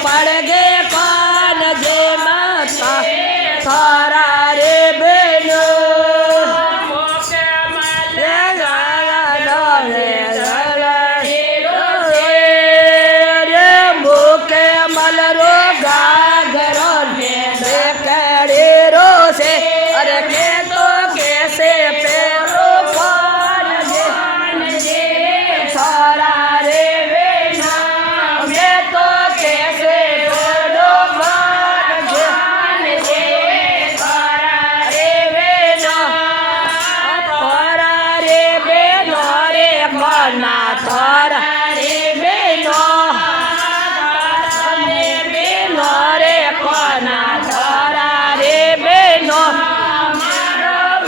પડગે કોણ જે માતા તારા રે બેનો મુકે મલરો ગાગરો ને કરે રોસે અરે કે તો કેસે પેરો કોણ જે તારા રે બેનો મે તો કેસે પેરો કોણ જે તારા રે બેનો રે કોના તારા રે બેનો રે કોના તારા રે બેનો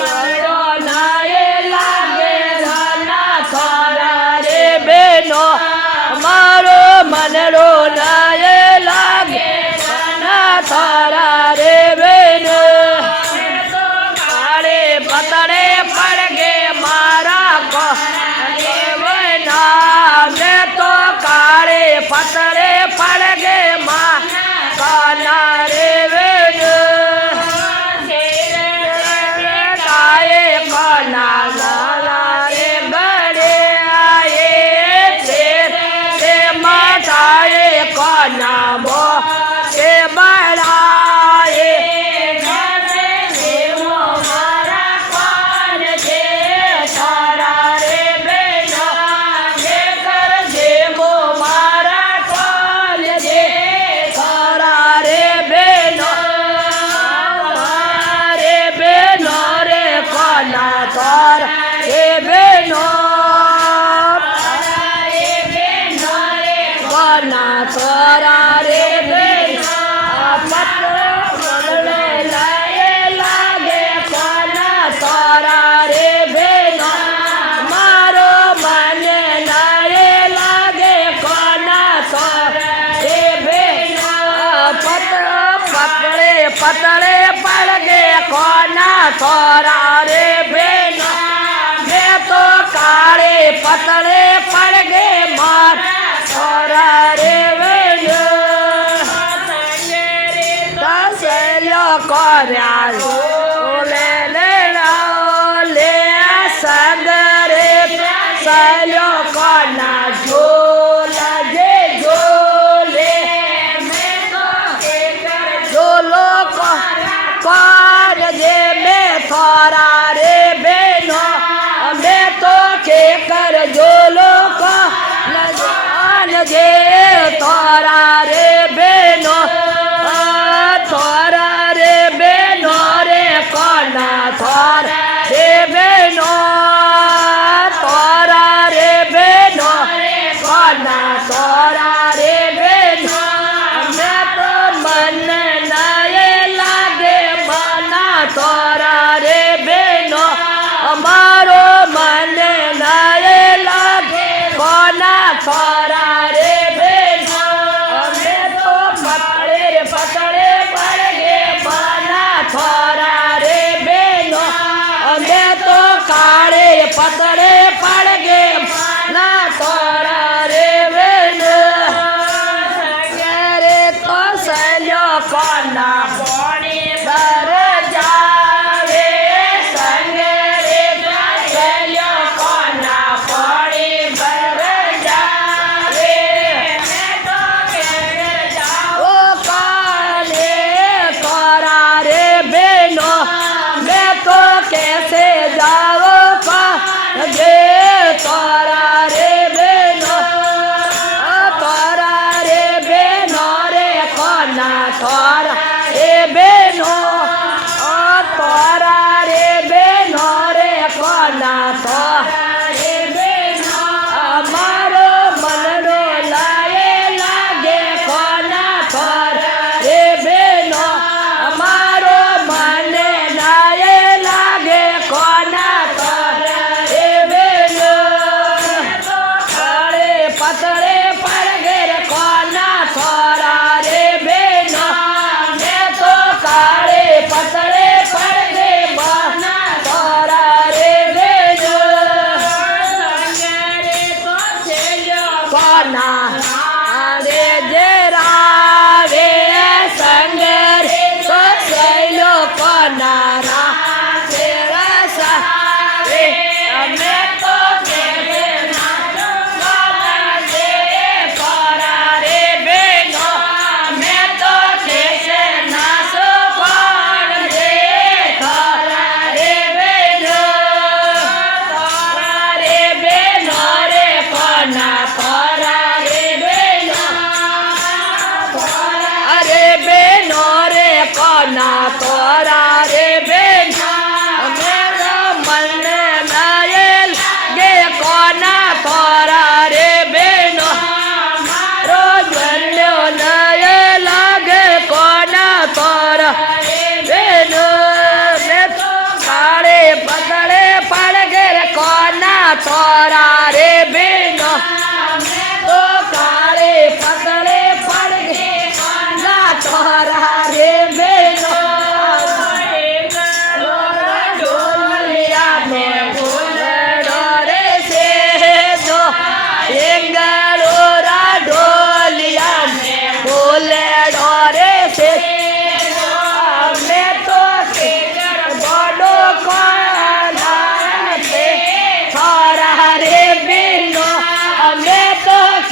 મારો નાય લાગે ના તારા રે બેનો મારો મનરો નાય લાગે ના તારા રે બેનો કાળે પતળે પડગે મારા કો ને તો કાળે પતળે પડગે માં કાના રે વેણ કાએ કાના લાલા રે ગળે આયે તે માતાએ કાના બો તે બળાએ મારા કોણ છે તારા રે બેનો જે કરજે મો મારા કોણ છે તારા રે બેનો રે કોના તારા રે બેનો કોના તારા રે બેનો પત્ર લાગે કોના તારા રે બેનો મારો મને નાય લાગે કોના તારા રે બેનો પતળે પડગે કોના તારા રે બેનો મે તો કાળે પતળે પડગે માર તારા રે બેનો દસલ્યો કર્યા લે સંગરે સલ્યો કોના ઝોલ જે ઝોલે ઝોલો કોણ જે મે તારા રે બેનો અમે તો કે કર ઝોલો કોણ જે તારા રે બેનો તારા રે બેનો રે કોના તારા રે બેનો તારા રે બેનો કોના તારા રે બેનો અમે તો મન નાય લાગે મના તારા રે બેનો અમારો મન નાય લાગે કોના તારા રે બેનો અમે તો પતળે પડગે મના તારા રે બેનો અમે તો કાળે પતળે પડગે ના તારા રે બેનો રે તો સલ્યો કોના બર જાવે સંગે રે સલ્યો કોના પાણી બર જાવે ઓ કાલે તારા રે બેનો મેં તો કેસે જાઓ જે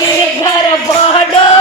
કે ઘર ભોડો